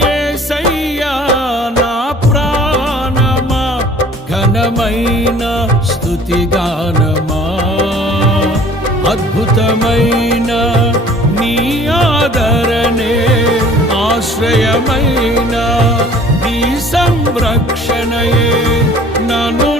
యేసయ్యా నా ప్రాణమా, ఘనమైన స్తుతిగానమా, అద్భుతమైన నీ ఆదరణే, ఆశ్రయమైన నీ సంరక్షణయే నన్ను